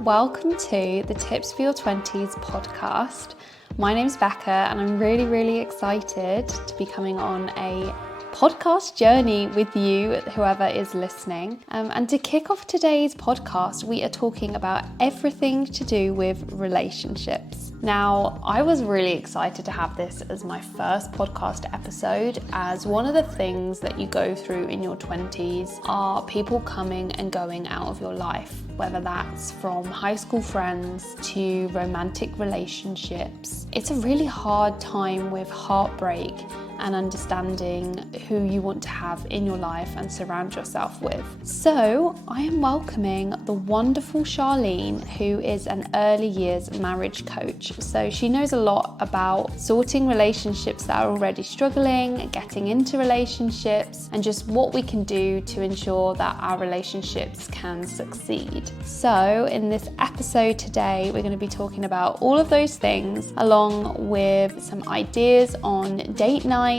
Welcome to the Tips for Your 20s podcast. My name's Becca and I'm really excited to be coming on a podcast journey with you, whoever is listening. And to kick off today's podcast, we are talking about everything to do with relationships. Now, I was really excited to have this as my first podcast episode, as one of the things that you go through in your 20s are people coming and going out of your life, whether that's from high school friends to romantic relationships. It's a really hard time with heartbreak and understanding who you want to have in your life and surround yourself with. So I am welcoming the wonderful Charleen, who is an early years marriage coach. So she knows a lot about sorting relationships that are already struggling, getting into relationships, and just what we can do to ensure that our relationships can succeed. So in this episode today, we're going to be talking about all of those things, along with some ideas on date night,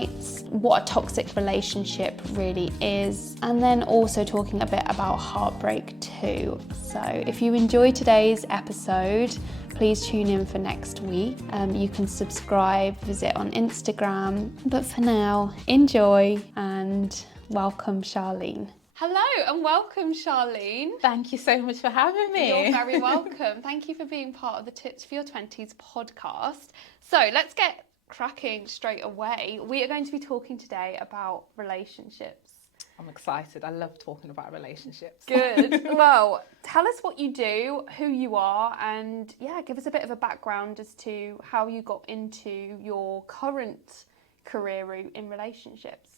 what a toxic relationship really is, and then also talking a bit about heartbreak too. So if you enjoy today's episode, please tune in for next week. You can subscribe, visit on Instagram, but for now, enjoy and welcome Charleen. Hello and welcome Charleen. Thank you so much for having me. You're very welcome. Thank you for being part of the Tips for Your 20s podcast. So let's get cracking straight away. We are going to be talking today about relationships. I'm excited. I love talking about relationships. Good. Well, tell us what you do, who you are, and give us a bit of a background as to how you got into your current career route in relationships.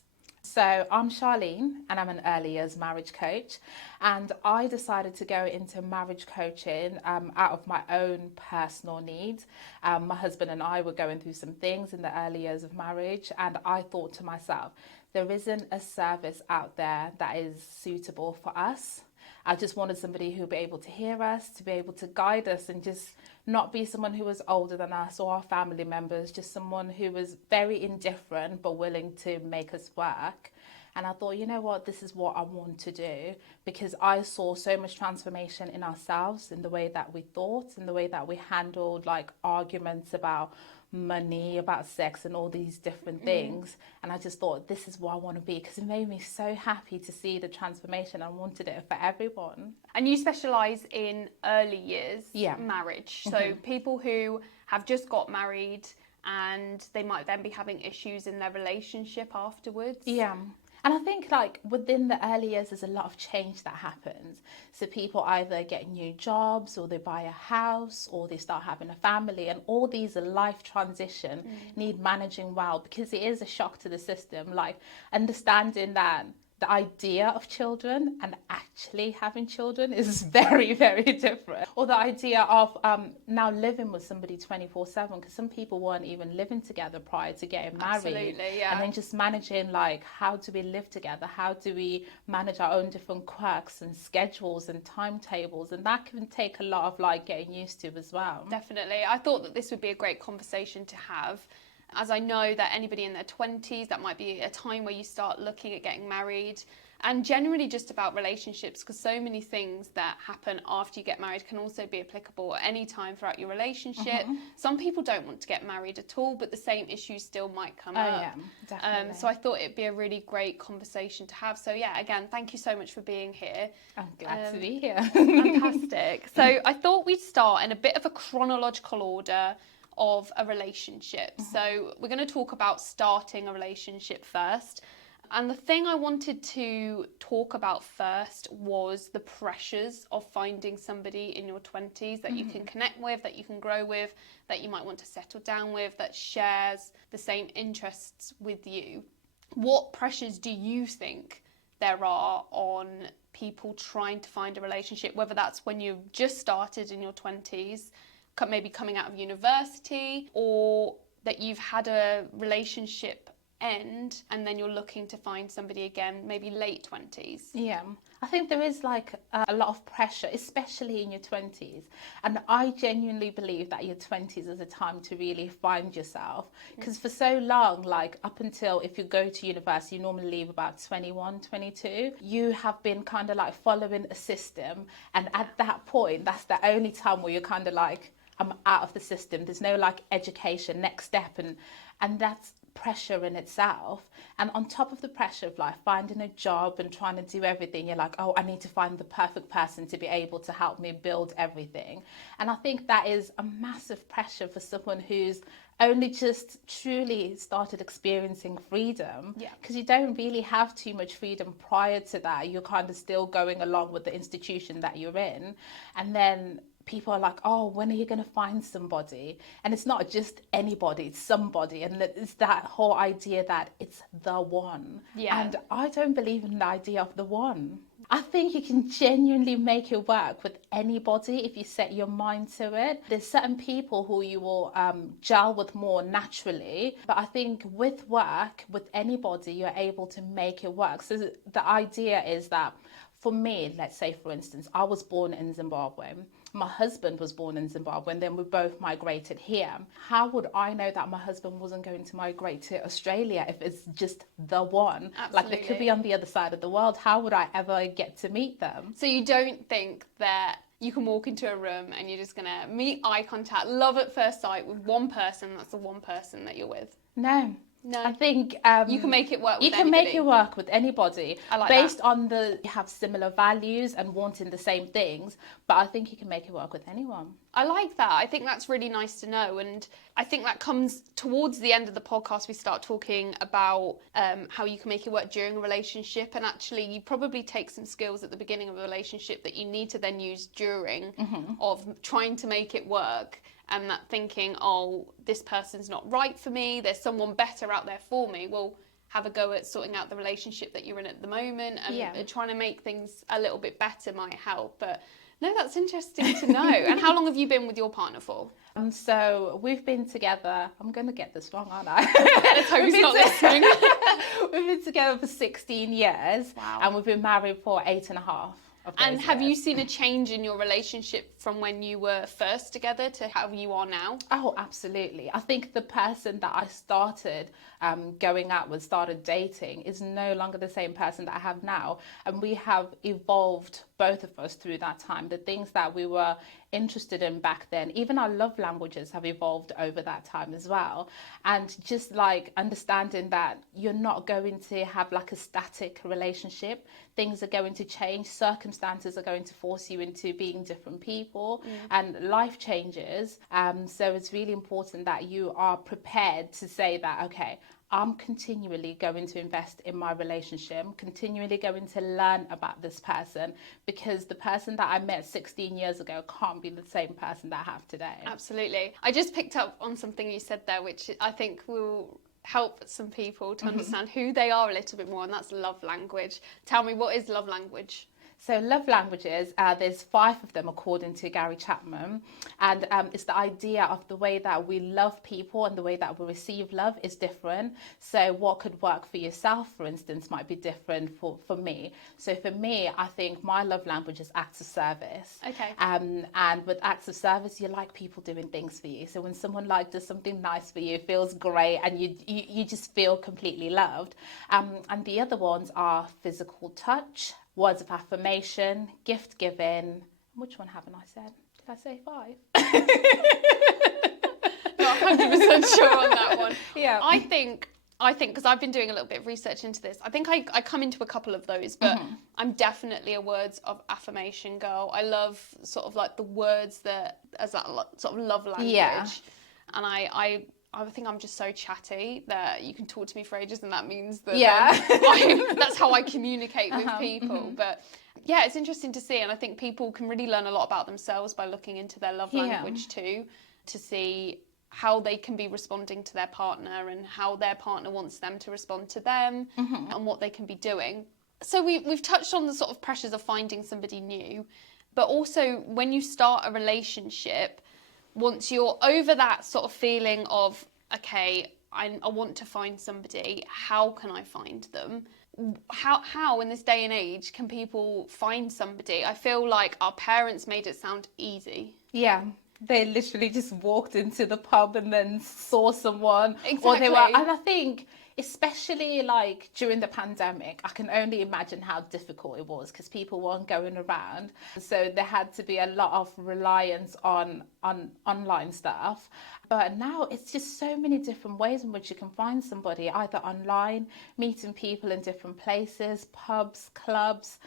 So I'm Charleen and I'm an early years marriage coach, and I decided to go into marriage coaching out of my own personal needs. My husband and I were going through some things in the early years of marriage, and I thought to myself, there isn't a service out there that is suitable for us. I just wanted somebody who would be able to hear us, to be able to guide us, and just not be someone who was older than us or our family members, just someone who was very indifferent but willing to make us work. And I thought, you know what, this is what I want to do, because I saw so much transformation in ourselves, in the way that we thought, in the way that we handled like arguments about money, about sex and all these different things. And I just thought, this is what I want to be, because it made me so happy to see the transformation. I wanted it for everyone. And you specialise in early years marriage. So people who have just got married and they might then be having issues in their relationship afterwards. Yeah. And I think like within the early years, there's a lot of change that happens. So people either get new jobs, or they buy a house, or they start having a family, and all these life transition need managing well, because it is a shock to the system. Like understanding that the idea of children and actually having children is very different. Or the idea of now living with somebody 24/7, because some people weren't even living together prior to getting married. Absolutely, yeah. And then just managing like, how do we live together? How do we manage our own different quirks and schedules and timetables? And that can take a lot of like getting used to as well. Definitely. I thought that this would be a great conversation to have, as I know that anybody in their 20s, that might be a time where you start looking at getting married, and generally just about relationships, because so many things that happen after you get married can also be applicable at any time throughout your relationship. Some people don't want to get married at all, but the same issues still might come up. Yeah, definitely. So I thought it'd be a really great conversation to have. So yeah, again, thank you so much for being here. I'm glad to be here. Fantastic. So I thought we'd start in a bit of a chronological order of a relationship. So we're going to talk about starting a relationship first. And the thing I wanted to talk about first was the pressures of finding somebody in your 20s that you can connect with, that you can grow with, that you might want to settle down with, that shares the same interests with you. What pressures do you think there are on people trying to find a relationship, whether that's when you've just started in your 20s, maybe coming out of university, or that you've had a relationship end and then you're looking to find somebody again, maybe late 20s? Yeah, I think there is like a lot of pressure, especially in your 20s. And I genuinely believe that your 20s is a time to really find yourself. Because for so long, like up until if you go to university, you normally leave about 21, 22. You have been kind of like following a system. And at that point, that's the only time where you're kind of like, I'm out of the system. There's no like education, next step. And that's pressure in itself. And on top of the pressure of like finding a job and trying to do everything, you're like, oh, I need to find the perfect person to be able to help me build everything. And I think that is a massive pressure for someone who's only just truly started experiencing freedom, because you don't really have too much freedom prior to that. You're kind of still going along with the institution that you're in. And then people are like, oh, when are you going to find somebody? And it's not just anybody, it's somebody. And it's that whole idea that it's the one. Yeah. And I don't believe in the idea of the one. I think you can genuinely make it work with anybody if you set your mind to it. There's certain people who you will gel with more naturally. But I think with work, with anybody, you're able to make it work. So the idea is that for me, let's say, for instance, I was born in Zimbabwe. My husband was born in Zimbabwe, and then we both migrated here. How would I know that my husband wasn't going to migrate to Australia if it's just the one? Absolutely. Like, they could be on the other side of the world. How would I ever get to meet them? So you don't think that you can walk into a room and you're just going to meet eye contact, love at first sight with one person, that's the one person that you're with? No. I think you can make it work with you can anybody. make it work with anybody. I like based that. on you have similar values and wanting the same things, but I think you can make it work with anyone. I like that. I think that's really nice to know. And I think that comes towards the end of the podcast. We start talking about how you can make it work during a relationship. And actually, you probably take some skills at the beginning of a relationship that you need to then use during of trying to make it work. And that thinking, oh, this person's not right for me, there's someone better out there for me. Well, have a go at sorting out the relationship that you're in at the moment, and trying to make things a little bit better might help. But no, that's interesting to know. And how long have you been with your partner for? So we've been together, I'm going to get this wrong, aren't I? Let's hope he's not listening. We've been together for 16 years. Wow. And we've been married for 8.5. And have you seen a change in your relationship from when you were first together to how you are now? Oh, absolutely. I think the person that I started going out with, started dating, is no longer the same person that I have now. And we have evolved, both of us, through that time. The things that we were interested in back then, even our love languages have evolved over that time as well. And just like understanding that you're not going to have like a static relationship. Things are going to change, circumstances are going to force you into being different people, and life changes. So it's really important that you are prepared to say that, okay, I'm continually going to invest in my relationship, continually going to learn about this person, because the person that I met 16 years ago can't be the same person that I have today. Absolutely. I just picked up on something you said there, which I think will help some people to understand who they are a little bit more, and that's love language. Tell me, what is love language? So love languages, there's 5 of them according to Gary Chapman, and it's the idea of the way that we love people and the way that we receive love is different. So what could work for yourself, for instance, might be different for me. So for me, I think my love language is acts of service. Okay. And with acts of service, you like people doing things for you. So when someone like does something nice for you, it feels great, and you just feel completely loved. And the other ones are physical touch, words of affirmation, gift giving. Which one haven't I said? Did I say 5? Not 100% sure on that one. Yeah. I think because I've been doing a little bit of research into this, I think I come into a couple of those, but I'm definitely a words of affirmation girl. I love sort of like the words that as that sort of love language. Yeah. And I think I'm just so chatty that you can talk to me for ages, and that means that that's how I communicate with people. But yeah, it's interesting to see, and I think people can really learn a lot about themselves by looking into their love language too, to see how they can be responding to their partner and how their partner wants them to respond to them, and what they can be doing. So we've touched on the sort of pressures of finding somebody new, but also when you start a relationship, once you're over that sort of feeling of, okay, I want to find somebody, how can I find them? how in this day and age can people find somebody? I feel like our parents made it sound easy. Yeah. They literally just walked into the pub and then saw someone. Exactly. Or they were, and I think, especially like during the pandemic, I can only imagine how difficult it was because people weren't going around. So there had to be a lot of reliance on online stuff. But now it's just so many different ways in which you can find somebody, either online, meeting people in different places, pubs, clubs,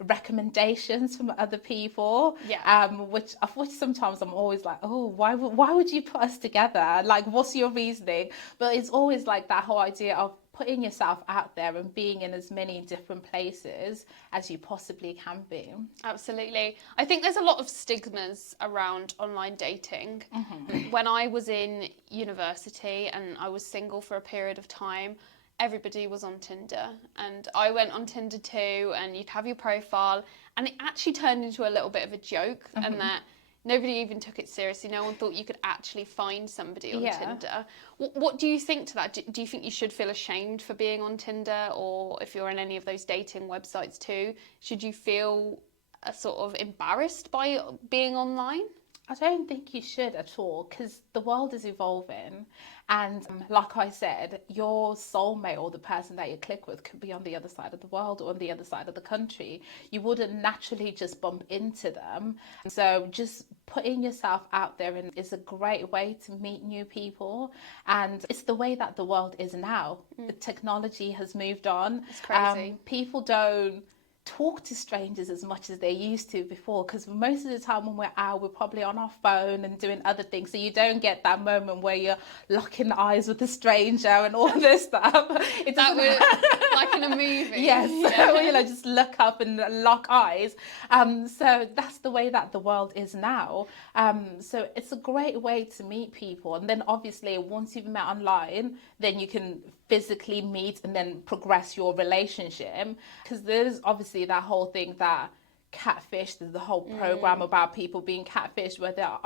recommendations from other people. Yeah. Which sometimes I'm always like, oh, why would you put us together? Like, what's your reasoning? But it's always like that whole idea of putting yourself out there and being in as many different places as you possibly can be. Absolutely. I think there's a lot of stigmas around online dating. Mm-hmm. When I was in university and I was single for a period of time, everybody was on Tinder, and I went on Tinder too, and you'd have your profile, and it actually turned into a little bit of a joke. Mm-hmm. And that nobody even took it seriously. No one thought you could actually find somebody on Tinder. What do you think to that? Do you think you should feel ashamed for being on Tinder, or if you're on any of those dating websites too, should you feel sort of embarrassed by being online? I don't think you should at all, because the world is evolving, and like I said, your soulmate or the person that you click with could be on the other side of the world or on the other side of the country. You wouldn't naturally just bump into them. So just putting yourself out there is a great way to meet new people, and it's the way that the world is now. The technology has moved on. It's crazy. People don't talk to strangers as much as they used to before, because most of the time when we're out, we're probably on our phone and doing other things, so you don't get that moment where you're locking eyes with a stranger and all this stuff. It's that would like in a movie. Yes. Yeah. Just look up and lock eyes. So that's the way that the world is now. So it's a great way to meet people, and then obviously once you've met online, then you can physically meet and then progress your relationship, because there's obviously that whole thing that catfish, there's the whole program about people being catfished where they're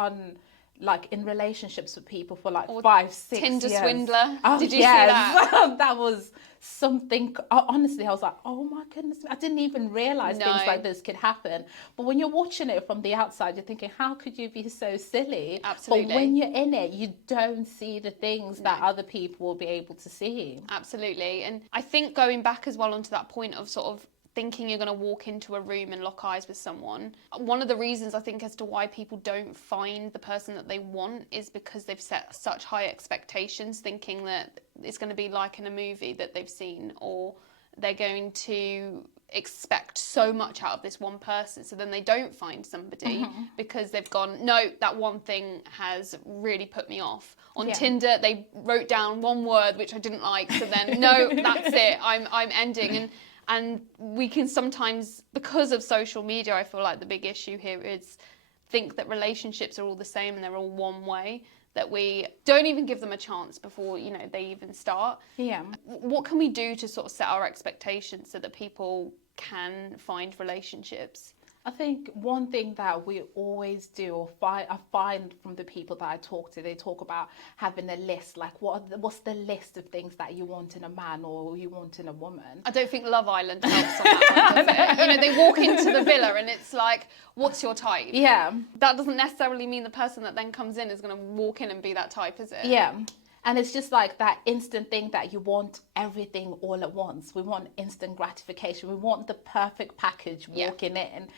in relationships with people for like 5-6 Tinder years. swindler. Oh, did you see that? That was something. Honestly, I was like, oh my goodness, I didn't even realize things like this could happen. But when you're watching it from the outside, you're thinking, how could you be so silly? Absolutely. But when you're in it, you don't see the things that other people will be able to see. Absolutely. And I think going back as well onto that point of sort of thinking you're going to walk into a room and lock eyes with someone. One of the reasons I think as to why people don't find the person that they want is because they've set such high expectations, thinking that it's going to be like in a movie that they've seen, or they're going to expect so much out of this one person, so then they don't find somebody because they've gone, no, that one thing has really put me off. On Tinder, they wrote down one word which I didn't like, so then no, that's it, I'm ending. And we can sometimes, because of social media, I feel like the big issue here is think that relationships are all the same and they're all one way, that we don't even give them a chance before, they even start. Yeah. What can we do to sort of set our expectations so that people can find relationships? I think one thing that we always do, or I find from the people that I talk to, they talk about having a list, like what's the list of things that you want in a man or you want in a woman. I don't think Love Island helps on that one, does it? They walk into the villa and it's like, what's your type? Yeah. That doesn't necessarily mean the person that then comes in is going to walk in and be that type, is it? Yeah. And it's just like that instant thing that you want everything all at once. We want instant gratification. We want the perfect package walking in.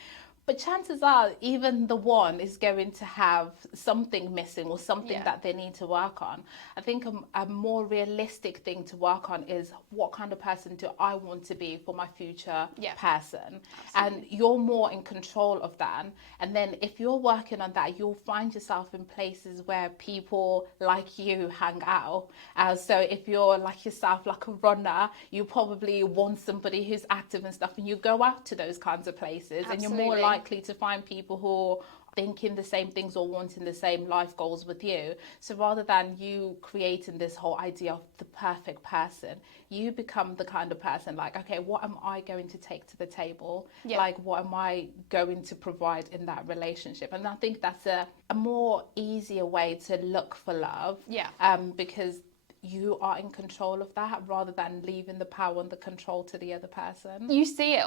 But chances are even the one is going to have something missing or something that they need to work on. I think a more realistic thing to work on is, what kind of person do I want to be for my future person? Absolutely. And you're more in control of that. And then if you're working on that, you'll find yourself in places where people like you hang out. So if you're like yourself, like a runner, you probably want somebody who's active and stuff, and you go out to those kinds of places. Absolutely. And you're more likely to find people who are thinking the same things or wanting the same life goals with you. So rather than you creating this whole idea of the perfect person, you become the kind of person like, okay, what am I going to take to the table? Yeah. Like, what am I going to provide in that relationship? And I think that's a more easier way to look for love. Yeah. Because you are in control of that rather than leaving the power and the control to the other person. You see it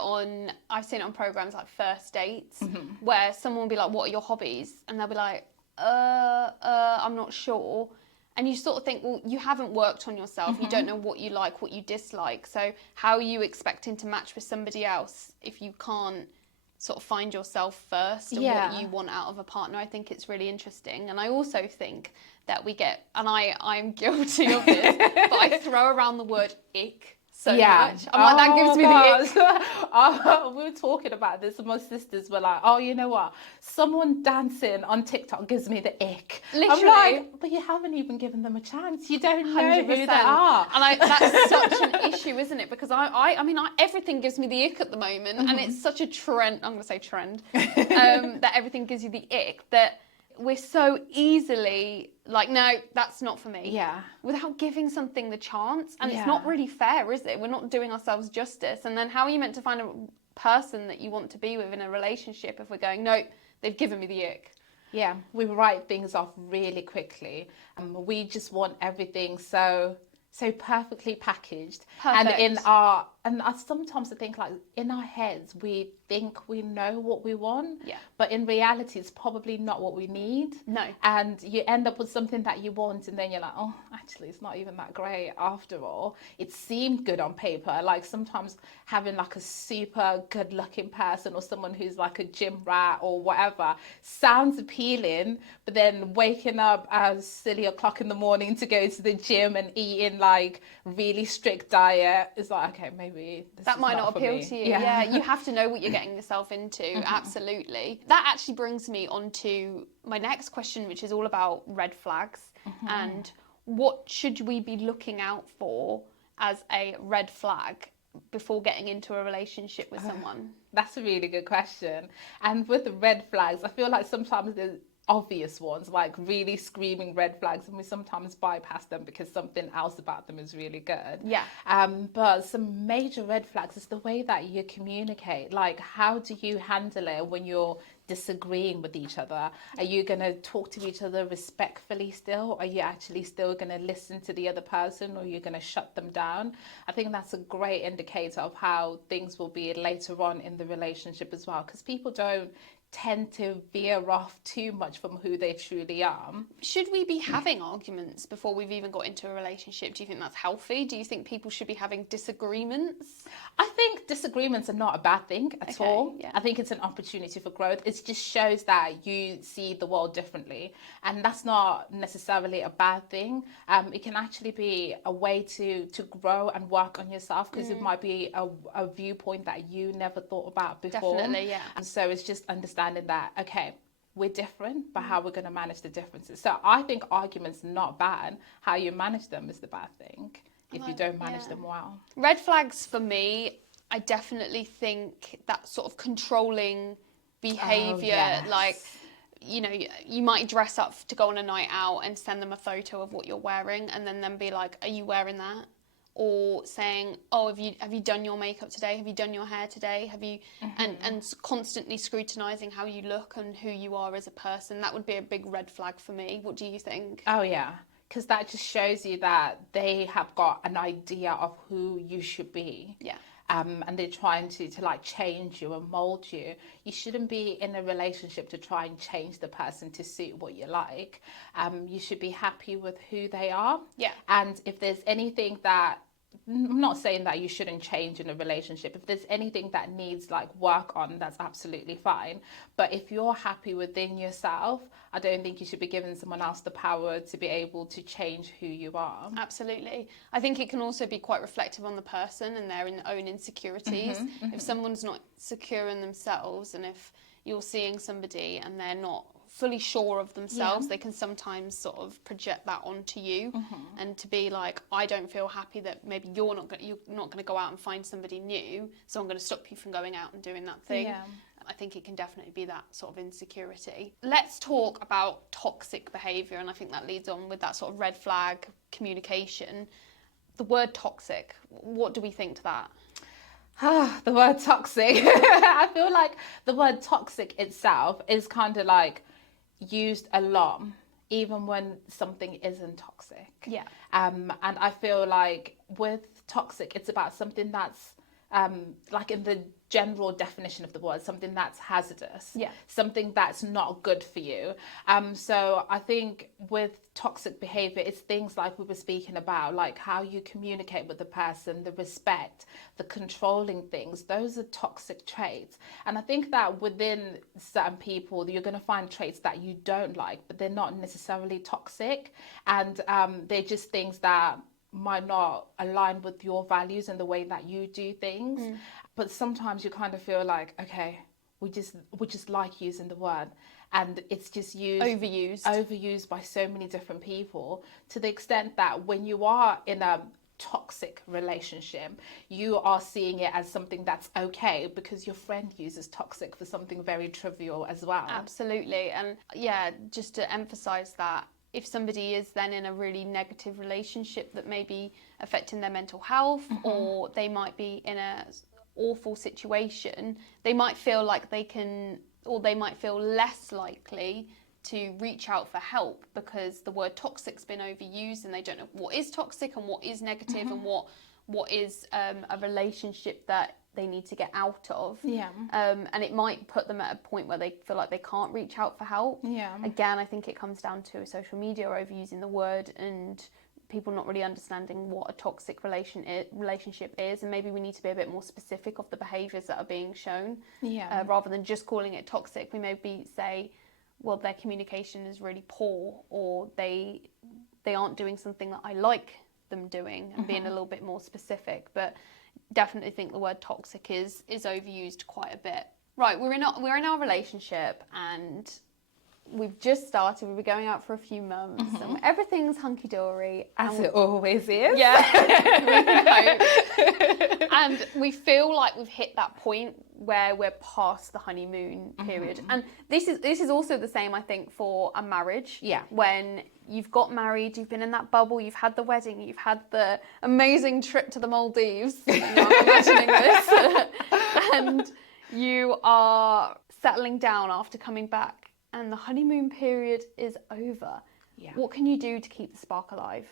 I've seen it on programs like First Dates, where someone will be like, what are your hobbies? And they'll be like, I'm not sure. And you sort of think, well, you haven't worked on yourself. You don't know what you like, what you dislike. So how are you expecting to match with somebody else if you can't sort of find yourself first and what you want out of a partner? I think it's really interesting. And I also think that we get, and I'm guilty of this, but I throw around the word ick so much. I'm like, that gives me the ick. We were talking about this and my sisters were like, oh, you know what? Someone dancing on TikTok gives me the ick. Literally. I'm like, but you haven't even given them a chance. You don't know 100%. who they are. And that's such an issue, isn't it? Because I mean, everything gives me the ick at the moment. And it's such a trend, I'm going to say trend, that everything gives you the ick, that we're so easily like, no, that's not for me. Yeah. Without giving something the chance. And it's not really fair, is it? We're not doing ourselves justice. And then how are you meant to find a person that you want to be with in a relationship if we're going, no, they've given me the ick? Yeah, we write things off really quickly. We just want everything so perfectly packaged. Perfect. And sometimes I think, like, in our heads we think we know what we want, but in reality it's probably not what we need. No. And you end up with something that you want and then you're like, oh, actually it's not even that great after all. It seemed good on paper. Like, sometimes having like a super good looking person or someone who's like a gym rat or whatever sounds appealing, but then waking up at silly o'clock in the morning to go to the gym and eating like really strict diet is like, okay, maybe that might not appeal to you. Yeah, you have to know what you're getting yourself into. Absolutely. That actually brings me on to my next question, which is all about red flags and what should we be looking out for as a red flag before getting into a relationship with someone? That's a really good question. And with the red flags, I feel like sometimes there's obvious ones, like really screaming red flags, and we sometimes bypass them because something else about them is really good. Yeah. But some major red flags is the way that you communicate. Like, how do you handle it when you're disagreeing with each other? Are you going to talk to each other respectfully still? Are you actually still going to listen to the other person, or are you going to shut them down? I think that's a great indicator of how things will be later on in the relationship as well, because people don't tend to veer off too much from who they truly are. Should we be having arguments before we've even got into a relationship? Do you think that's healthy? Do you think people should be having disagreements? I think disagreements are not a bad thing at all. Yeah. I think it's an opportunity for growth. It just shows that you see the world differently, and that's not necessarily a bad thing. It can actually be a way to grow and work on yourself, because it might be a viewpoint that you never thought about before. Definitely, yeah. And so it's just understanding that, okay, we're different, but how we're going to manage the differences. So I think arguments are not bad. How you manage them is the bad thing, if you don't manage them well. Red flags for me, I definitely think that sort of controlling behaviour, like, you know, you might dress up to go on a night out and send them a photo of what you're wearing and then be like, are you wearing that? Or saying, oh, have you done your makeup today? Have you done your hair today? Have you and constantly scrutinising how you look and who you are as a person. That would be a big red flag for me. What do you think? Oh yeah, because that just shows you that they have got an idea of who you should be. Yeah. And they're trying to like change you and mold you. You shouldn't be in a relationship to try and change the person to suit what you like. You should be happy with who they are. Yeah. And if there's anything that, I'm not saying that you shouldn't change in a relationship. If there's anything that needs like work on, that's absolutely fine. But if you're happy within yourself, I don't think you should be giving someone else the power to be able to change who you are. Absolutely. I think it can also be quite reflective on the person and their own insecurities. If someone's not secure in themselves, and if you're seeing somebody and they're not fully sure of themselves, they can sometimes sort of project that onto you, and to be like, I don't feel happy that maybe you're not going to go out and find somebody new, so I'm going to stop you from going out and doing that thing. Yeah. I think it can definitely be that sort of insecurity. Let's talk about toxic behaviour, and I think that leads on with that sort of red flag communication. The word toxic, what do we think to that? The word toxic. I feel like the word toxic itself is kind of like used a lot even when something isn't toxic. Yeah. And I feel like with toxic, it's about something that's like in the general definition of the word, something that's hazardous, Yeah. something that's not good for you. So I think with toxic behavior, it's things like we were speaking about, like how you communicate with the person, the respect, the controlling things. Those are toxic traits. And I think that within certain people, you're going to find traits that you don't like, but they're not necessarily toxic. And they're just things that might not align with your values and the way that you do things. But sometimes you kind of feel like, okay, we just like using the word, and it's just overused by so many different people, to the extent that when you are in a toxic relationship, you are seeing it as something that's okay because your friend uses toxic for something very trivial as well. Absolutely. And yeah, just to emphasize that, if somebody is then in a really negative relationship that may be affecting their mental health, or they might be in a awful situation, they might feel like they can, or they might feel less likely to reach out for help because the word toxic's been overused and they don't know what is toxic and what is negative and what is a relationship that they need to get out of. Yeah. And it might put them at a point where they feel like they can't reach out for help. Yeah. Again, I think it comes down to social media overusing the word and people not really understanding what a toxic relationship is, and maybe we need to be a bit more specific of the behaviours that are being shown. Yeah. Rather than just calling it toxic, we maybe say, well, their communication is really poor, or they aren't doing something that I like them doing, and being a little bit more specific. But definitely think the word toxic is overused quite a bit. Right, we're in our relationship and we've just started. We've been going out for a few months and everything's hunky-dory. As it always is. Yeah, we can hope. And we feel like we've hit that point where we're past the honeymoon period. And this is also the same, I think, for a marriage. Yeah. When you've got married, you've been in that bubble, you've had the wedding, you've had the amazing trip to the Maldives. You know, I'm imagining this. And you are settling down after coming back, and the honeymoon period is over. Yeah. What can you do to keep the spark alive?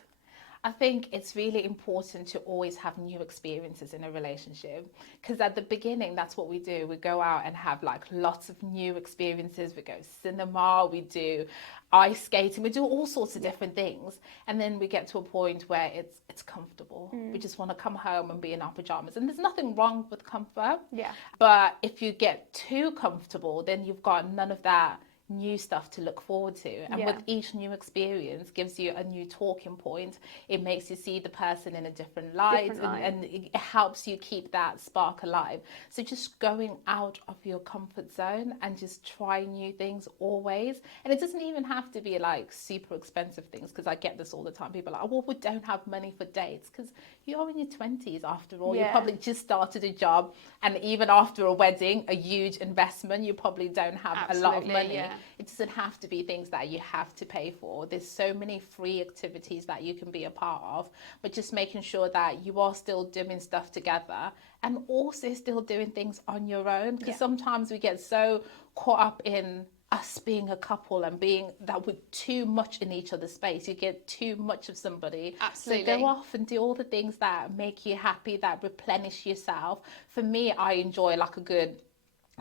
I think it's really important to always have new experiences in a relationship, because at the beginning, that's what we do. We go out and have like lots of new experiences. We go cinema, we do ice skating, we do all sorts of different things. And then we get to a point where it's comfortable. We just want to come home and be in our pajamas. And there's nothing wrong with comfort. Yeah. But if you get too comfortable, then you've got none of that new stuff to look forward to. And with each new experience gives you a new talking point. It makes you see the person in a different light. And it helps you keep that spark alive. So just going out of your comfort zone and just try new things always. And it doesn't even have to be like super expensive things, because I get this all the time. People are like, oh, well, we don't have money for dates, because you're in your 20s after all. You probably just started a job, and even after a wedding, a huge investment, you probably don't have a lot of money. Yeah. It doesn't have to be things that you have to pay for. There's so many free activities that you can be a part of, but just making sure that you are still doing stuff together and also still doing things on your own, because sometimes we get so caught up in us being a couple and being that we're too much in each other's space. You get too much of somebody. Absolutely. So go off and do all the things that make you happy, that replenish yourself. For me, I enjoy like a good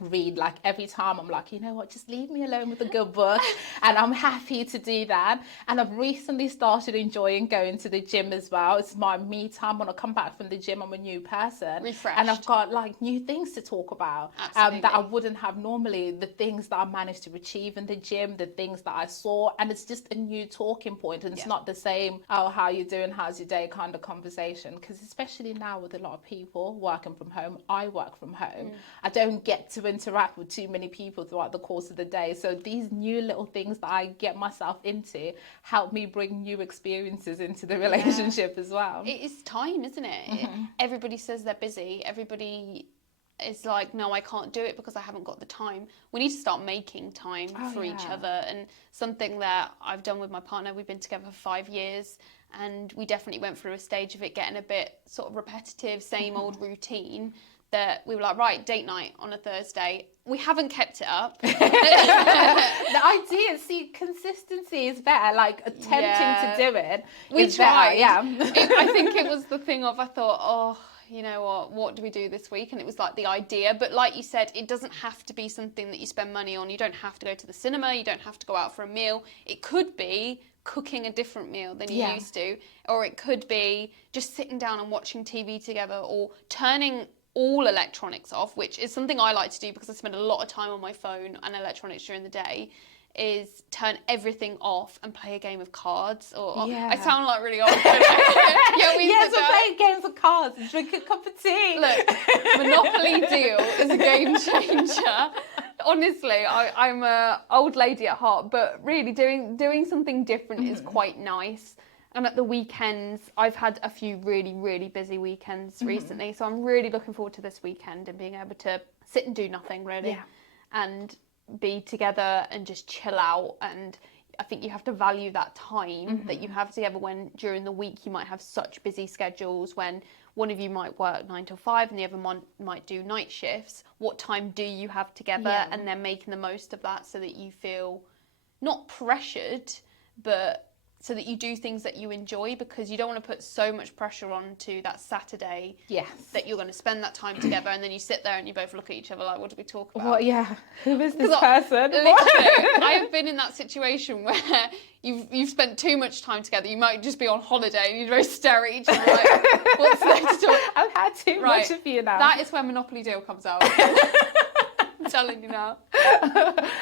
read. Like every time I'm like, you know what, just leave me alone with a good book, and I'm happy to do that. And I've recently started enjoying going to the gym as well. It's my me time. When I come back from the gym, I'm a new person, refreshed, and I've got like new things to talk about that I wouldn't have normally. The things that I managed to achieve in the gym, the things that I saw, and it's just a new talking point. And it's not the same, oh, how you doing, how's your day kind of conversation, because especially now with a lot of people working from home, I work from home, I don't get to interact with too many people throughout the course of the day. So these new little things that I get myself into help me bring new experiences into the relationship as well. It is time, isn't it? Everybody says they're busy. Everybody is like, no, I can't do it because I haven't got the time. We need to start making time for each other. And something that I've done with my partner, we've been together for 5 years, and we definitely went through a stage of it getting a bit sort of repetitive, same old routine. that we were like, right, date night on a Thursday. We haven't kept it up. The idea, see, consistency is better. Like attempting to do it. We tried. Better, I think it was the thing of, I thought, oh, you know what do we do this week? And it was like the idea. But like you said, it doesn't have to be something that you spend money on. You don't have to go to the cinema. You don't have to go out for a meal. It could be cooking a different meal than you used to. Or it could be just sitting down and watching TV together, or turning all electronics off, which is something I like to do because I spend a lot of time on my phone and electronics during the day, is turn everything off and play a game of cards. Or I sound like really old. Yes, we're playing games of cards and drink a cup of tea. Look, Monopoly Deal is a game changer. Honestly, I'm a old lady at heart, but really doing something different is quite nice. And at the weekends, I've had a few really, really busy weekends recently. So I'm really looking forward to this weekend and being able to sit and do nothing, really. Yeah. And be together and just chill out. And I think you have to value that time that you have together, when during the week you might have such busy schedules, when one of you might work 9 till 5 and the other one might do night shifts. What time do you have together? Yeah. And then making the most of that so that you feel not pressured, but so that you do things that you enjoy, because you don't want to put so much pressure onto that Saturday that you're going to spend that time together, and then you sit there and you both look at each other like, what did we talk about? Well, yeah, who is this person? Literally, I've been in that situation where you've spent too much time together. You might just be on holiday and you both stare at each other like, what's there to talk? I've had too much of you now. That is where Monopoly Deal comes out. I'm telling you now.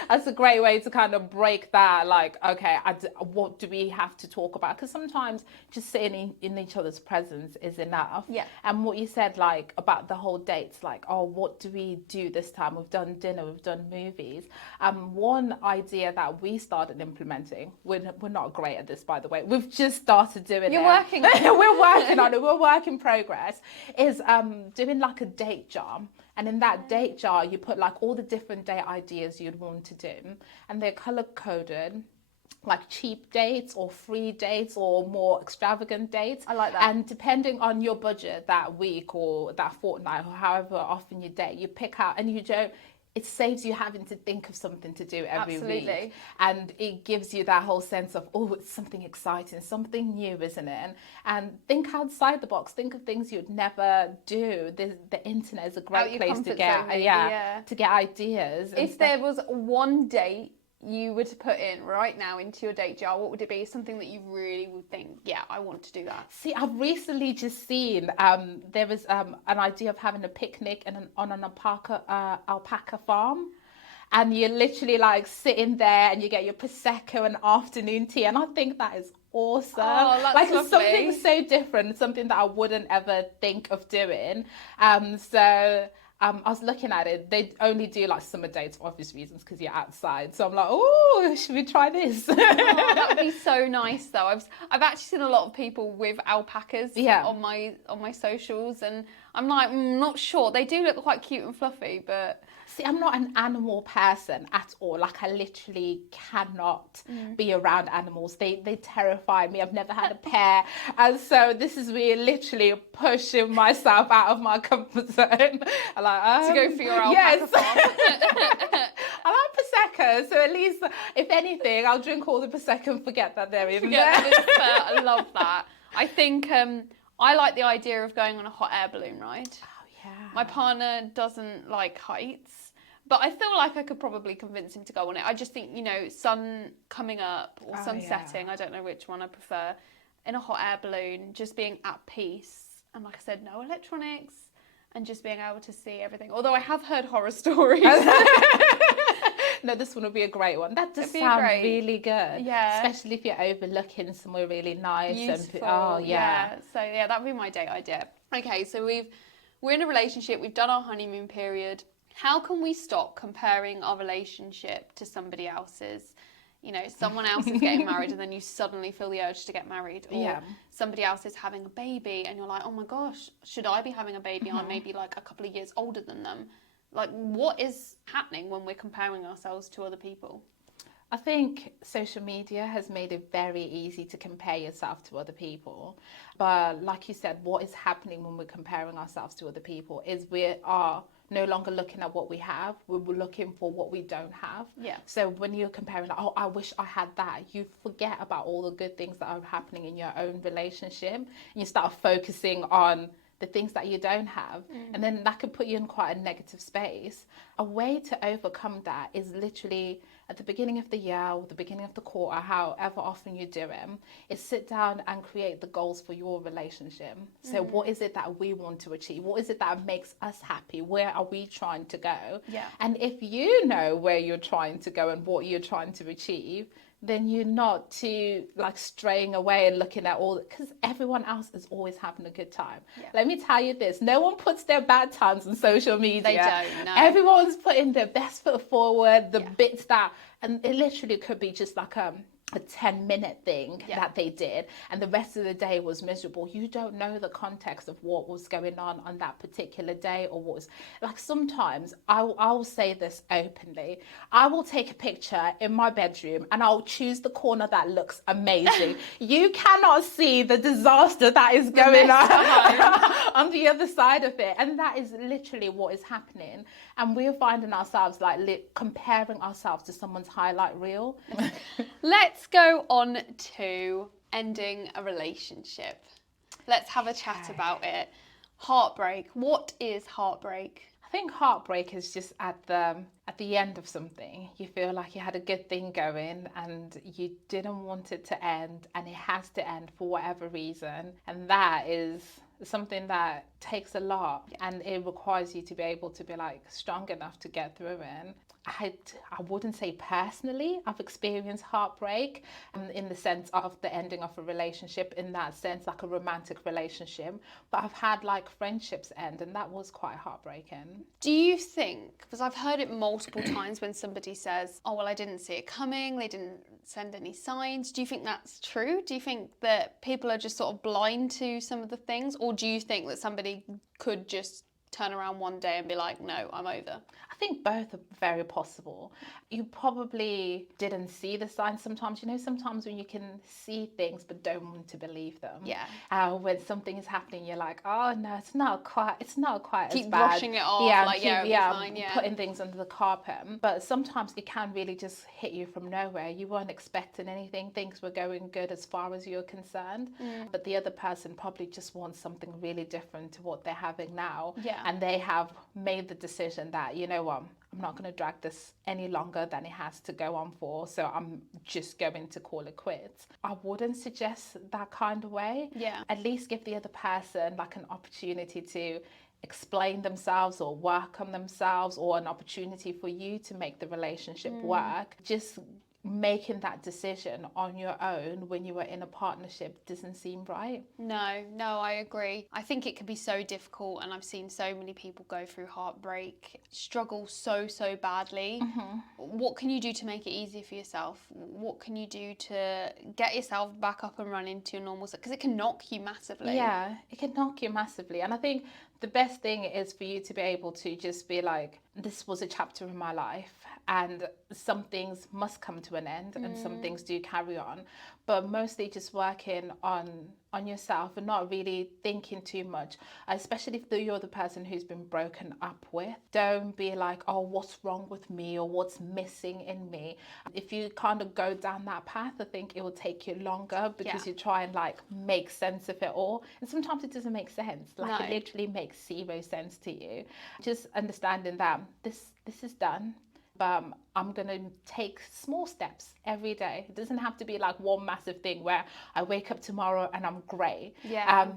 That's a great way to kind of break that, like, okay, what do we have to talk about? Because sometimes just sitting in each other's presence is enough. Yeah. And what you said, like, about the whole dates, like, oh, what do we do this time? We've done dinner, we've done movies. One idea that we started implementing, we're not great at this, by the way. We've just started doing it. You're working on it. We're working on it. We're work in progress. Is doing like a date jar. And in that date jar, you put like all the different date ideas you'd want to do, and they're color coded, like cheap dates or free dates or more extravagant dates. I like that. And depending on your budget that week or that fortnight or however often you date, you pick out, and you don't. It saves you having to think of something to do every week. And it gives you that whole sense of, oh, it's something exciting, something new, isn't it? And think outside the box. Think of things you'd never do. The internet is a great place to get, to get ideas. If there was one date you were to put in right now into your date jar, what would it be? Something that you really would think, yeah, I want to do that. See, I've recently just seen there was an idea of having a picnic on an alpaca farm, and you're literally like sitting there and you get your prosecco and afternoon tea, and I think that is awesome. Oh, that's like lovely. It's something so different, something that I wouldn't ever think of doing. I was looking at it. They only do like summer dates for obvious reasons because you're outside. So I'm like, oh, should we try this? Oh, that would be so nice, though. I've actually seen a lot of people with alpacas on my socials, and I'm like, not sure. They do look quite cute and fluffy, but see, I'm not an animal person at all. Like, I literally cannot be around animals. They terrify me. I've never had a pair. And so this is me literally pushing myself out of my comfort zone. I'm like, to go for your alpaca farm. I like Prosecco, so at least, if anything, I'll drink all the Prosecco and forget that they're even there. I love that. I think I like the idea of going on a hot air balloon ride. Yeah. My partner doesn't like heights, but I feel like I could probably convince him to go on it. I just think, sun coming up or sun setting, I don't know which one I prefer, in a hot air balloon, just being at peace. And like I said, no electronics, and just being able to see everything. Although I have heard horror stories. No, this one would be a great one. That does sound really good. Yeah. Especially if you're overlooking somewhere really nice. Beautiful. And, So that would be my date idea. Okay, so we're in a relationship. We've done our honeymoon period. How can we stop comparing our relationship to somebody else's? Someone else is getting married and then you suddenly feel the urge to get married. Or somebody else is having a baby and you're like, oh my gosh, should I be having a baby? I'm maybe like a couple of years older than them. Like, what is happening when we're comparing ourselves to other people? I think social media has made it very easy to compare yourself to other people. But like you said, what is happening when we're comparing ourselves to other people is we are no longer looking at what we have, we're looking for what we don't have. Yeah. So when you're comparing, like, oh, I wish I had that, you forget about all the good things that are happening in your own relationship, and you start focusing on the things that you don't have. And then that could put you in quite a negative space. A way to overcome that is literally at the beginning of the year or the beginning of the quarter, however often you do it, is sit down and create the goals for your relationship. So what is it that we want to achieve? What is it that makes us happy? Where are we trying to go? Yeah. And if you know where you're trying to go and what you're trying to achieve, then you're not too like straying away and looking at all, because everyone else is always having a good time. Yeah. Let me tell you this, no one puts their bad times on social media. They don't, no. Everyone's putting their best foot forward, the bits that, and it literally could be just like a 10-minute thing that they did, and the rest of the day was miserable. You don't know the context of what was going on that particular day, or what was like. Sometimes I'll say this openly, I will take a picture in my bedroom and I'll choose the corner that looks amazing. You cannot see the disaster that is going on the other side of it, and that is literally what is happening. And we're finding ourselves like comparing ourselves to someone's highlight reel. Let's go on to ending a relationship. Let's have a chat about it. Heartbreak. What is heartbreak? I think heartbreak is just at the end of something. You feel like you had a good thing going and you didn't want it to end, and it has to end for whatever reason. And that is something that takes a lot, and it requires you to be able to be like strong enough to get through it. I wouldn't say personally I've experienced heartbreak in the sense of the ending of a relationship, in that sense, like a romantic relationship, but I've had like friendships end, and that was quite heartbreaking. Do you think, because I've heard it multiple times when somebody says, oh, well, I didn't see it coming, they didn't send any signs. Do you think that's true? Do you think that people are just sort of blind to some of the things, or do you think that somebody could just turn around one day and be like, no, I'm over? I think both are very possible. You probably didn't see the signs sometimes. You know, sometimes when you can see things but don't want to believe them. Yeah. When something is happening, you're like, oh no, it's not quite as bad. Keep brushing it off. Yeah, like, it'll be fine, putting things under the carpet. But sometimes it can really just hit you from nowhere. You weren't expecting anything. Things were going good as far as you're concerned. But the other person probably just wants something really different to what they're having now. Yeah. And they have made the decision that, you know what, I'm not going to drag this any longer than it has to go on for, so I'm just going to call it quits. I wouldn't suggest that kind of way. Yeah. At least give the other person like an opportunity to explain themselves or work on themselves, or an opportunity for you to make the relationship work. Just making that decision on your own when you were in a partnership doesn't seem right. No, I agree. I think it can be so difficult, and I've seen so many people go through heartbreak, struggle so badly. What can you do to make it easier for yourself? What can you do to get yourself back up and running to your normal self? Because it can knock you massively. Yeah, it can knock you massively. And I think the best thing is for you to be able to just be like, this was a chapter in my life, and some things must come to an end, and some things do carry on, but mostly just working on yourself and not really thinking too much, especially if you're the person who's been broken up with. Don't be like, oh, what's wrong with me, or what's missing in me. If you kind of go down that path, I think it will take you longer, because you try and like make sense of it all, and sometimes it doesn't make sense. Like, it literally makes zero sense to you. Just understanding that this is done, but I'm going to take small steps every day. It doesn't have to be like one massive thing where I wake up tomorrow and I'm great.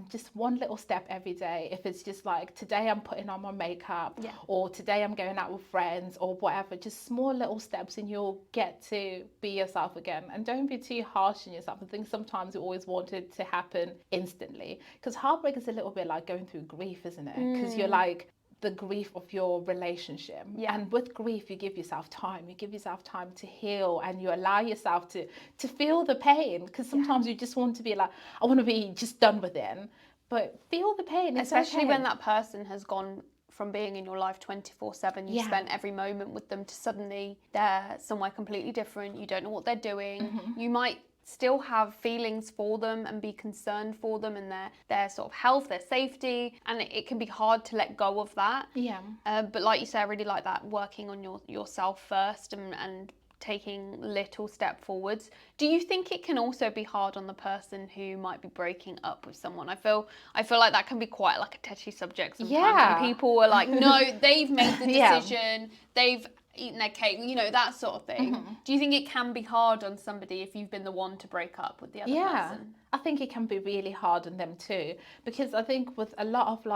Just one little step every day. If it's just like, today I'm putting on my makeup, or today I'm going out with friends, or whatever, just small little steps, and you'll get to be yourself again. And don't be too harsh on yourself. I think sometimes you always want it to happen instantly, because heartbreak is a little bit like going through grief, isn't it? Because you're like, the grief of your relationship. And with grief, you give yourself time. You give yourself time to heal, and you allow yourself to feel the pain, because sometimes you just want to be like, I want to be just done with it. But feel the pain. Especially when that person has gone from being in your life 24/7, you Yeah. spent every moment with them, to suddenly they're somewhere completely different, you don't know what they're doing. You might still have feelings for them and be concerned for them and their sort of health, their safety, and it can be hard to let go of that. Yeah. But like you say, I really like that, working on yourself first and taking little step forwards. Do you think it can also be hard on the person who might be breaking up with someone? I feel like that can be quite like a touchy subject sometimes. Yeah. And people are like, no, they've made the Yeah. decision, they've eaten their cake, that sort of thing. Do you think it can be hard on somebody if you've been the one to break up with the other person? I think it can be really hard on them too, because I think with a lot of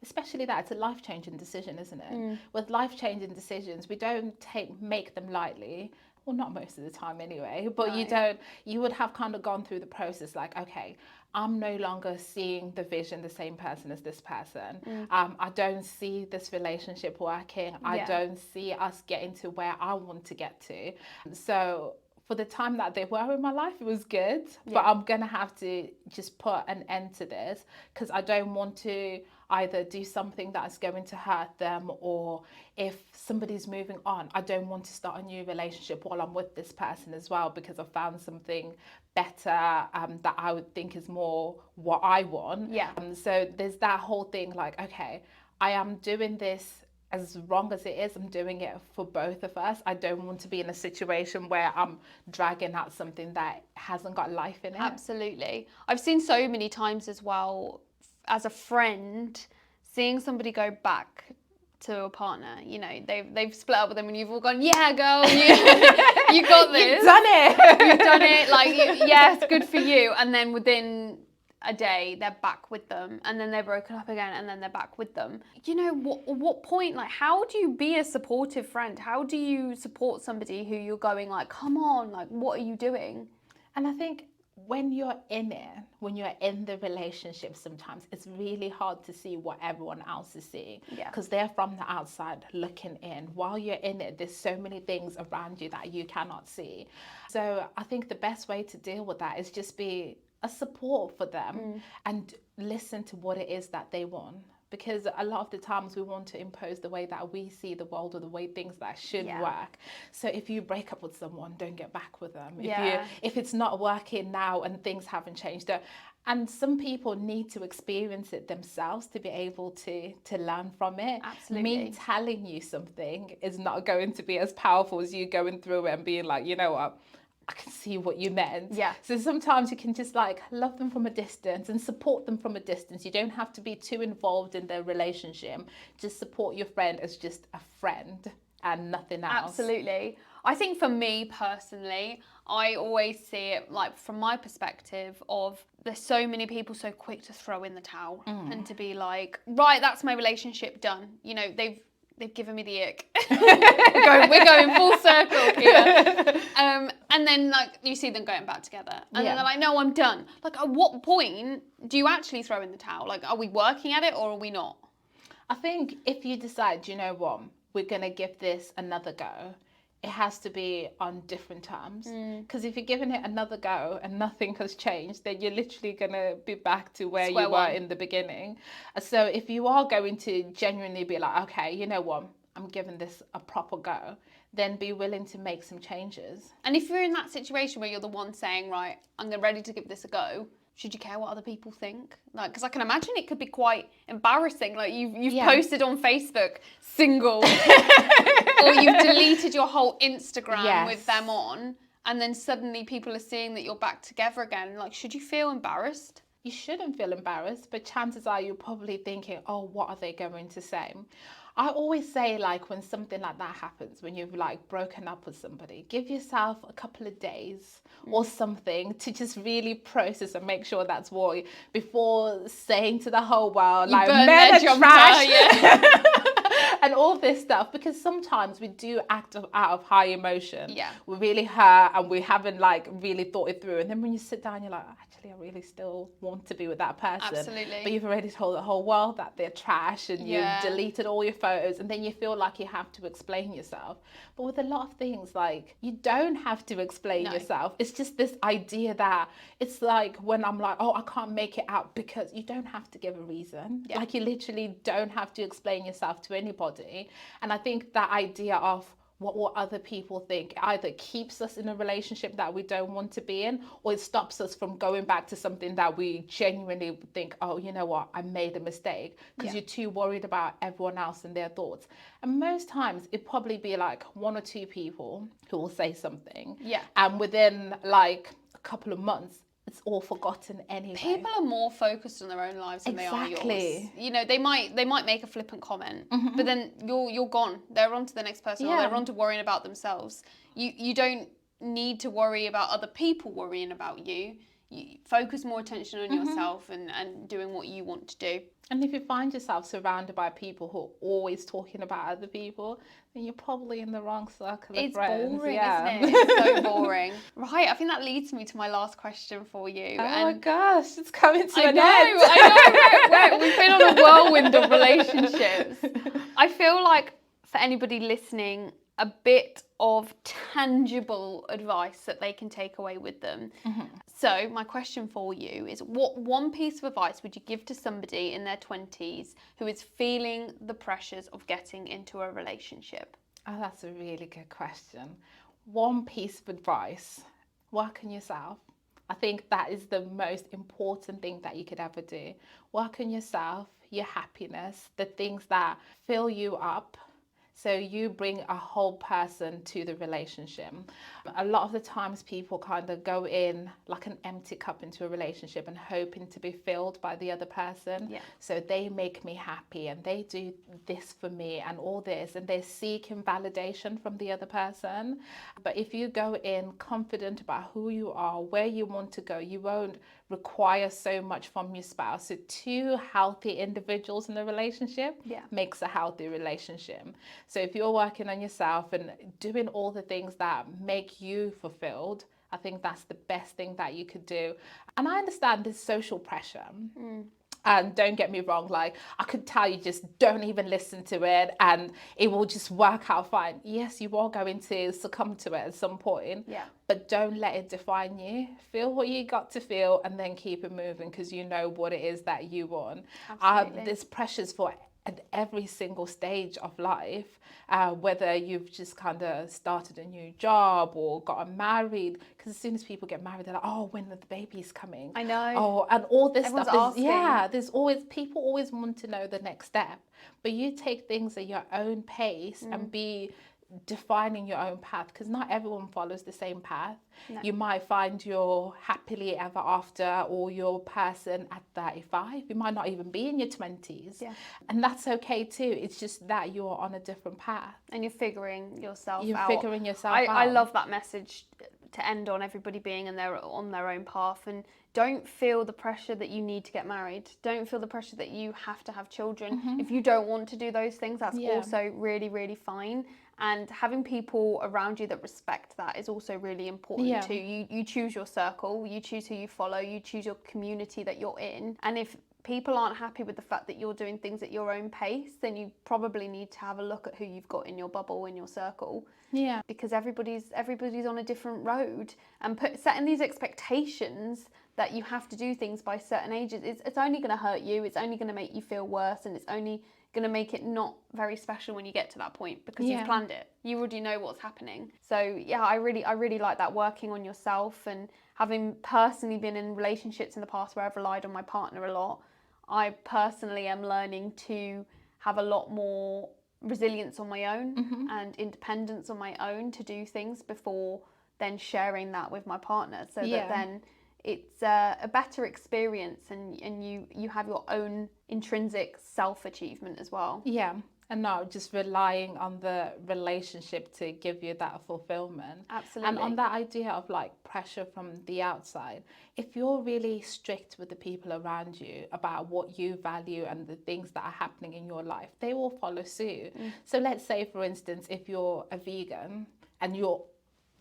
especially that, it's a life-changing decision, isn't it? With life-changing decisions, we don't make them lightly. Well, not most of the time anyway, but you would have kind of gone through the process like, okay, I'm no longer seeing the vision, the same person as this person. I don't see this relationship working. I don't see us getting to where I want to get to. So for the time that they were in my life, it was good, but I'm going to have to just put an end to this, because I don't want to either do something that's going to hurt them, or if somebody's moving on, I don't want to start a new relationship while I'm with this person as well, because I found something better that I would think is more what I want. So there's that whole thing like, okay, I am doing this as wrong as it is, I'm doing it for both of us. I don't want to be in a situation where I'm dragging out something that hasn't got life in it. Absolutely. I've seen so many times as well, as a friend, seeing somebody go back to a partner, they've split up with them and you've all gone, yeah, girl, you got this. You've done it. You've done it. Yes, good for you. And then within a day, they're back with them, and then they're broken up again, and then they're back with them. What point, how do you be a supportive friend? How do you support somebody who you're going like, come on, what are you doing? And I think when you're in it, when you're in the relationship, sometimes it's really hard to see what everyone else is seeing, because they're from the outside looking in. While you're in it, there's so many things around you that you cannot see. So I think the best way to deal with that is just be a support for them and listen to what it is that they want, because a lot of the times we want to impose the way that we see the world, or the way things that should work. So if you break up with someone, don't get back with them. If it's not working now and things haven't changed, and some people need to experience it themselves to be able to learn from it. Absolutely. Me telling you something is not going to be as powerful as you going through it and being like, you know what, I can see what you meant. So sometimes you can just love them from a distance and support them from a distance. You don't have to be too involved in their relationship. Just support your friend as just a friend and nothing else. Absolutely. I think for me personally, I always see it from my perspective of, there's so many people so quick to throw in the towel and to be like, right, that's my relationship done. They've given me the ick. We're going full circle here. And then you see them going back together. And then they're like, no, I'm done. At what point do you actually throw in the towel? Are we working at it or are we not? I think if you decide, you know what, we're going to give this another go, it has to be on different terms. Because if you're giving it another go and nothing has changed, then you're literally going to be back to where you were in the beginning. So if you are going to genuinely be like, okay, you know what, I'm giving this a proper go, then be willing to make some changes. And if you're in that situation where you're the one saying, right, I'm ready to give this a go, should you care what other people think? Because I can imagine it could be quite embarrassing. You've posted on Facebook, single, or you've deleted your whole Instagram with them on, and then suddenly people are seeing that you're back together again. Should you feel embarrassed? You shouldn't feel embarrassed, but chances are you're probably thinking, oh, what are they going to say? I always say, when something like that happens, when you've broken up with somebody, give yourself a couple of days or something to just really process and make sure that's what, before saying to the whole world, men are trash. and all this stuff, because sometimes we do act out of high emotion. Yeah. We're really hurt and we haven't like really thought it through. And then when you sit down, you're like, actually, I really still want to be with that person. Absolutely. But you've already told the whole world that they're trash and Yeah. you've deleted all your photos, and then you feel like you have to explain yourself. But with a lot of things, like, you don't have to explain yourself. It's just this idea that it's like when I'm like, oh, I can't make it out, because you don't have to give a reason. Yeah. Like, you literally don't have to explain yourself to anybody. And I think that idea of what will other people think either keeps us in a relationship that we don't want to be in, or it stops us from going back to something that we genuinely think, oh, you know what, I made a mistake, because you're too worried about everyone else and their thoughts. And most times it'd probably be like one or two people who will say something, and within like a couple of months it's all forgotten anyway. People are more focused on their own lives than they are yours. You know, they might make a flippant comment, but then you're gone. They're on to the next person, or they're on to worrying about themselves. You don't need to worry about other people worrying about you. You focus more attention on yourself and doing what you want to do. And if you find yourself surrounded by people who are always talking about other people, then you're probably in the wrong circle of friends. It's boring, isn't it? It's so boring. Right, I think that leads me to my last question for you. Oh my gosh, it's coming to an end. I know. We've been on a whirlwind of relationships. I feel like for anybody listening, a bit of tangible advice that they can take away with them. So my question for you is, what one piece of advice would you give to somebody in their 20s who is feeling the pressures of getting into a relationship? Oh, that's a really good question. One piece of advice: work on yourself. I think that is the most important thing that you could ever do. Work on yourself, your happiness, the things that fill you up, so you bring a whole person to the relationship. A lot of the times people kind of go in like an empty cup into a relationship and hoping to be filled by the other person. So they make me happy and they do this for me and all this, and they're seeking validation from the other person. But if you go in confident about who you are, where you want to go, you won't require so much from your spouse. So two healthy individuals in a relationship makes a healthy relationship. So if you're working on yourself and doing all the things that make you fulfilled, I think that's the best thing that you could do. And I understand this social pressure. And don't get me wrong, like, I could tell you just don't even listen to it and it will just work out fine. Yes, you are going to succumb to it at some point, but don't let it define you. Feel what you got to feel and then keep it moving, because you know what it is that you want. There's pressures for at every single stage of life, whether you've just kind of started a new job or gotten married, because as soon as people get married, they're like, oh, when are the babies coming? I know. Oh, and all this Everyone's stuff. asking. There's always, people always want to know the next step, but you take things at your own pace and be defining your own path, because not everyone follows the same path. You might find your happily ever after or your person at 35. You might not even be in your 20s, and that's okay too. It's just that you're on a different path and you're figuring yourself out. You're figuring yourself out. I love that message to end on, everybody being on their own path, and don't feel the pressure that you need to get married. Don't feel the pressure that you have to have children. If you don't want to do those things, that's also really, really fine. And having people around you that respect that is also really important too. You choose your circle, you choose who you follow, you choose your community that you're in. And if people aren't happy with the fact that you're doing things at your own pace, then you probably need to have a look at who you've got in your bubble, in your circle. Because everybody's on a different road, and setting these expectations that you have to do things by certain ages, it's only going to hurt you, it's only going to make you feel worse, and it's only going to make it not very special when you get to that point, because you've planned it. You already know what's happening. So I really like that, working on yourself. And having personally been in relationships in the past where I've relied on my partner a lot, I personally am learning to have a lot more resilience on my own and independence on my own to do things before then sharing that with my partner, so that then it's a better experience, and you have your own intrinsic self-achievement as well. And not just relying on the relationship to give you that fulfillment. Absolutely. And on that idea of like pressure from the outside, if you're really strict with the people around you about what you value and the things that are happening in your life, they will follow suit. So let's say, for instance, if you're a vegan and you're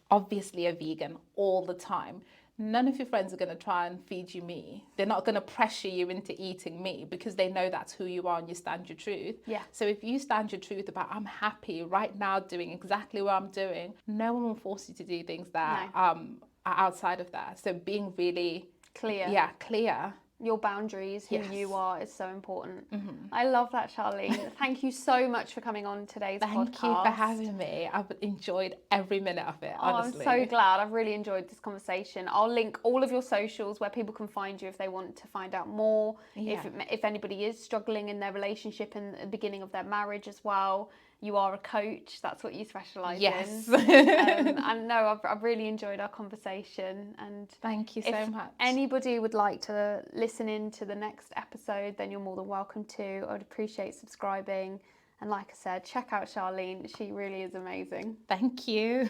obviously a vegan all the time, none of your friends are going to try and feed you meat. They're not going to pressure you into eating meat because they know that's who you are and you stand your truth. Yeah. So if you stand your truth about, I'm happy right now doing exactly what I'm doing, no one will force you to do things that are outside of that. So being really clear. Yeah, clear. Your boundaries, who Yes. you are, is so important. I love that, Charleen. Thank you so much for coming on today's podcast. Thank you for having me. I've enjoyed every minute of it, honestly. I'm so glad. I've really enjoyed this conversation. I'll link all of your socials where people can find you if they want to find out more. Yeah. If anybody is struggling in their relationship and the beginning of their marriage as well. You are a coach. That's what you specialise Yes. in. And no, I've really enjoyed our conversation. And Thank you so much. If anybody would like to listen in to the next episode, then you're more than welcome to. I'd appreciate subscribing. And like I said, check out Charleen. She really is amazing. Thank you.